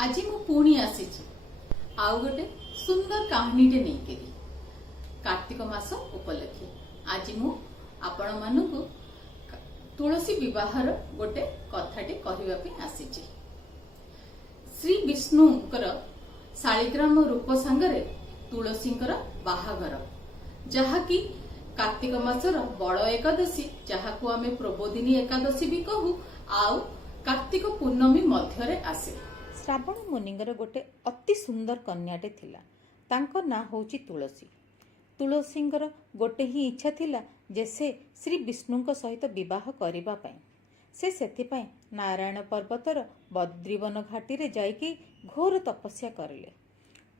आज मु पुणी आसी आउ गोटे सुंदर कहानीटे नहीं कार्तिक मास उपलक्षे आज मु आपण मानकु तुलसी विवाहर गोटे कथाटे कहवाई आसी। श्री विष्णुकर शालिग्राम रूप सांगरे तुलसींकर बाहागर जहाँकि कार्तिक मासर बड़ एकादशी जहाकु आमे प्रबोधिनी एकादशी भी कहू आउ कार्तिक पूर्णमी मध्यरे आसे। श्रावण मुनिंगर गोटे अति सुंदर कन्याटे थिला तांको ना होची तुलसी। तुलसींगर गोटे ही इच्छा थिला जे से श्री विष्णुंक सहित विवाह करिबा पई से सेथिपाई नारायण पर्वतर बद्रीवन घाटी रे जाइकी घोर तपस्या करले।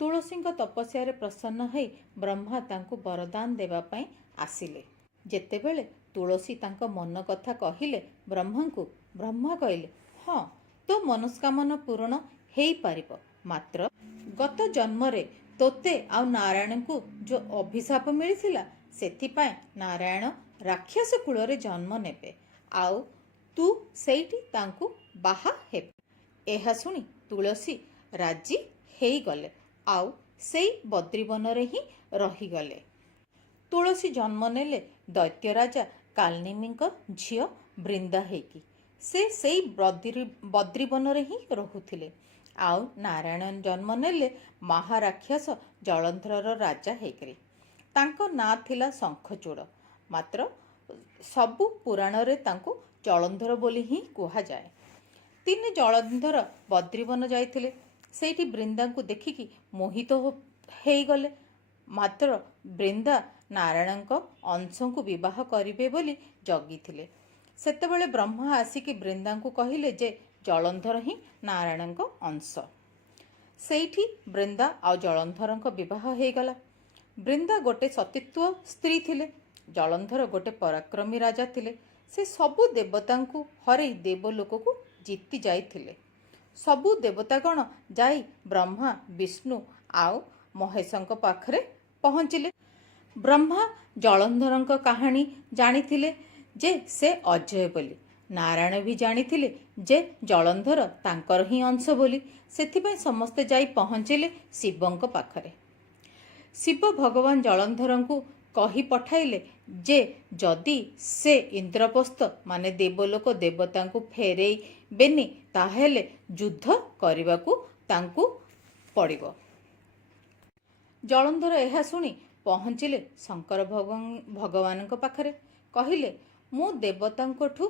तुलसींक तपस्या रे प्रसन्न हई ब्रह्मा तांको वरदान देवा पई आसिले। जेतेबेले तुलसी तांको मन कथा कहिले ब्रह्मा कहले हाँ तो मनस्कामना पूर्ण हेई पारिबो, मात्र गत जन्मरे तोते आ नारायण को जो अभिशाप मिलिथिला सेथिपाई नारायण राक्षस कुलरे जन्म नेबे आउ तू सेठी तांकु बाहा हेबे। एहा सुनी तुलसी राजी हेई गले आउ सेई बद्रीवन रे ही रही गले। तुलसी जन्म नेले दैत्य राजा कालनेमींक झियो बृंदा हेकी से बद्रीवन रे ही रहुथिले। आउ नारायण जन्म नेले महाराक्षस जलंधर राजा हेकरे तांको ना थिला शंखचूड़, मात्र सबु पुराण रे तांको जलंधर बोली ही कुहा जाए। तिने जलंधर बद्रीवन जाइथिले सेठी बृंदा को देखिकी मोहित हेई गले, मात्र बृंदा नारायण अंश को विवाह करिवे बोली जगिथिले। सेतेबेले ब्रह्मा आसिकी बृंदा को कहिले जे जलंधर ही नारायण अंश। सेठी बृंदा आ जलंधर विवाह हो गला। बृंदा गोटे सतीत्व स्त्री थिले, जलंधर गोटे पराक्रमी राजा थिले। से सबु देवता को हरई देवलोक को जीति जाइथिले। सबु देवतागण जाई ब्रह्मा विष्णु आउ महेशंक पाखरे पहुँचिले। ब्रह्मा जलंधर कहानी जानिथिले जे से अजय बोली, नारायण भी जानिथिले जे जलंधर तांकर ही अंश बोली। सेथिपाई समस्ते जाई पहुँचिले शिवंक पाखरे। शिव भगवान जलंधर को कही पठाइले जे जदि से इंद्रप्रस्थ माने देवलोक देवता को फेरई बेनी ताहेले युद्ध करने तांकु पड़िबो। जलंधर यह शुणी पहुँचिले शंकर भगवान पाखरे कहिले मु देवतांठू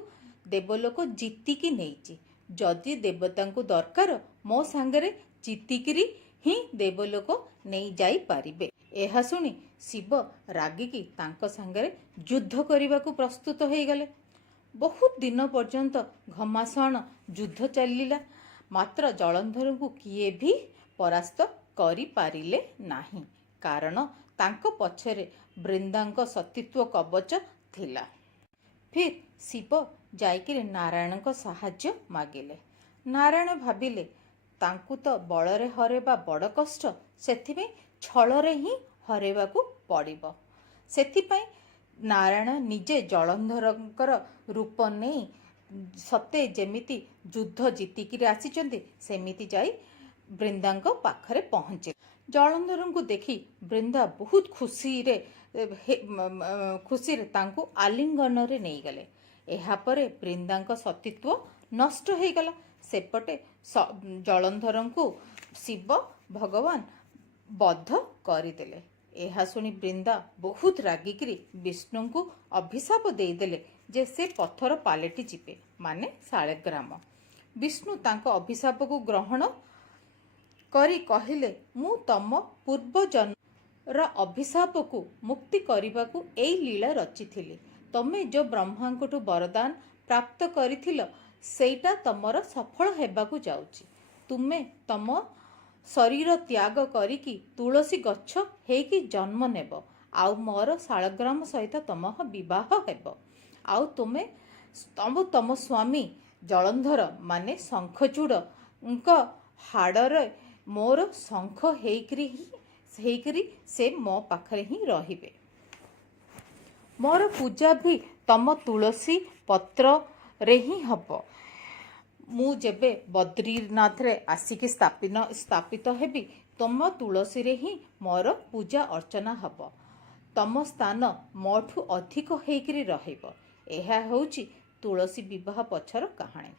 देवलोक जीतिकी नहीं, जदि देवता को दरकार मो सांगरे जीतिकी ही देवलोक नहीं जाई पारिबे। एहा सुनी शिव रागिकी तांको सांगरे युद्ध करने को प्रस्तुत हो गले। बहुत दिन पर्यंत घमासान युद्ध चलिला, मात्र जलंधर को किए भी परास्त करि पारिले नाही, कारण तांको पछरे बृंदांक सतीत्व कवच थिला। फिर शिव जाइकिरे नारायण को साहाय्य मागिले। नारायण भाविले तांकु तो बलरे हरेबा बड़ कष्ट, सेथिपई छलरे ही हरेबाकू पड़िबो। सेथिपई नारायण निजे जलंधरकर रूप नहीं सते जेमिति युद्ध जीतिकी आसीचंती सेमिति जाई बृंदांक पाखरे पहुँचे। जलंधर को देखी बृंदा बहुत खुशी रे तांकु आलिंगन रे नहीं गले। एहा परे बृंदांक सतीत्व नष्ट हो गला। सेपटे जलंधर को शिव भगवान बद्ध करदेले। एहा सुनी बृंदा बहुत रागिकी विष्णु को अभिशाप देदेले जे से पत्थर पालटि जीवे माने शालिग्राम। विष्णु तांको अभिशाप को ग्रहण करी कहिले मु तम पूर्व जन्म रा अभिशाप को मुक्ति करने को एई लीला रचिथिली। तमे जो ब्रह्मांकठू वरदान प्राप्त करिथिल सेटा तमर सफल हेबाकू जाउची। तुमे तम शरीर त्याग करिकी तुलसी गच्छ हेकी जन्म नेब आउ मोर शालग्राम सहित तम विवाह हेब। आउ तुमे तम स्वामी जलंधर माने शंखचूड़ हाड़रे मोर शंख हेकरी से मो पाखरे ही रहिबे। मोर पूजा भी तम तुलसी पत्र रे ही हब। ମୁଁ ଯେବେ ବଦ୍ରୀନାଥରେ ଆସିକି ସ୍ଥାପିତ ହେବି, ତମ ତୁଳସୀରେ ହିଁ ମୋର ପୂଜା ଅର୍ଚ୍ଚନା ହେବ। ତମ ସ୍ଥାନ ମୋଠୁ ଅଧିକ ହେଇକରି ରହିବ। ଏହା ହେଉଛି ତୁଳସୀ ବିବାହ ପଛର କାହାଣୀ।